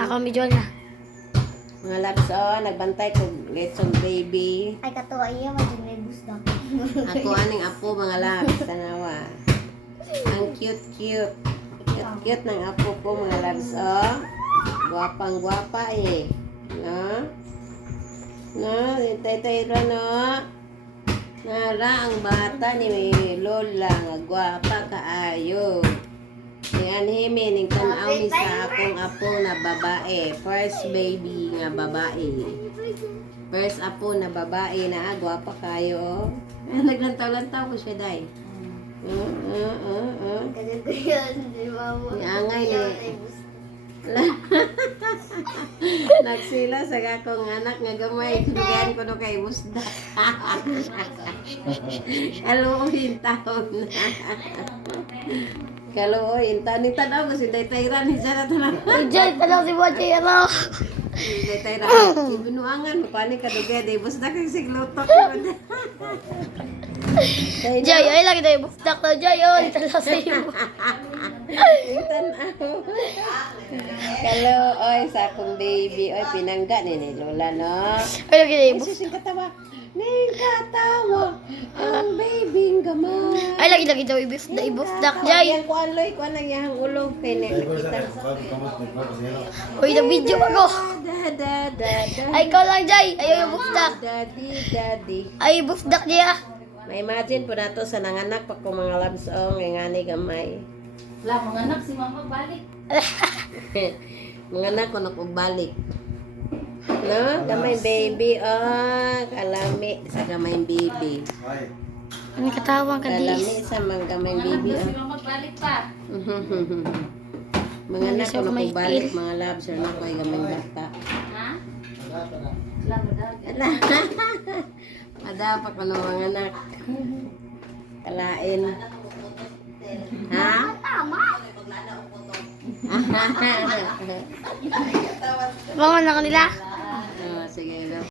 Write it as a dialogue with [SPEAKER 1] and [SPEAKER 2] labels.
[SPEAKER 1] Ako medyo na.
[SPEAKER 2] Mga labs, nagbantay ko little baby.
[SPEAKER 1] Ay, katuwa iya, may gusto.
[SPEAKER 2] Ako aning apo mga labs, tanawa. Ang cute-cute. Cute-cute ng apo ko mga labs, Guwapang-guwapa eh. No? No? Tay-tay-ra, no? Nara ang bata ni Lola nga gwapa kaayo. Ni Anhime ning tan-aw ni sa akong apo na babae. First baby nga babae. First apo na babae na gwapa kayo. Naglantaw-lantaw ko siya day.
[SPEAKER 1] Ganyan ko yun, di ba?
[SPEAKER 2] Ni angay ni nagsila sa akong anak nga gamay tugan ko no kay musda. Kaluoyin taon na. Kaluoyin taon ni tanaw ko si Tay-Tayran ni sana tanaw.
[SPEAKER 1] Diyan, talaw si Boche, ano?
[SPEAKER 2] Tay-Tayran, ibinuangan mo paano ka dugay day musda kay siglutok ko.
[SPEAKER 1] Jay, ay lagi tayo buftak na Jay, oh, talaw sa iyo.
[SPEAKER 2] Tanaw. Kaluoy sa akong baby, oy pinangga ni Lola no.
[SPEAKER 1] Ay lagi tayo buftak.
[SPEAKER 2] Isusing katawa. Ning katawa ang baby gamay.
[SPEAKER 1] Ay lagi tayo ibuftak Jay.
[SPEAKER 2] Yang ko aloy ko na yang ulo kay nakita.
[SPEAKER 1] Uy, na video ako.
[SPEAKER 2] Da.
[SPEAKER 1] Ay, ikaw lang Jay, ayaw yung buftak.
[SPEAKER 2] Daddy.
[SPEAKER 1] Ay, buftak niya.
[SPEAKER 2] May imagine po nato sa nanganak pa ko mga labs ngay ngani gamay.
[SPEAKER 3] Wala, mga anak si mama balik.
[SPEAKER 2] Mga anak ko nakubalik. No? Gamay baby. Kalami sa gamay baby.
[SPEAKER 1] Ano katawang ka
[SPEAKER 2] Kalami
[SPEAKER 1] dis?
[SPEAKER 2] sa mga gamay
[SPEAKER 3] Mga
[SPEAKER 2] baby.
[SPEAKER 3] anak si mama balik pa.
[SPEAKER 2] Mga anak ko
[SPEAKER 1] Siya may
[SPEAKER 2] nakubalik.
[SPEAKER 1] feel.
[SPEAKER 2] Mga labs na ko ay gamay bata.
[SPEAKER 3] Ha? Wala, madal.
[SPEAKER 2] Ada pa ko ng mga anak. Kalain. Ha?
[SPEAKER 1] Tama. Mga anak nila.
[SPEAKER 2] Sige.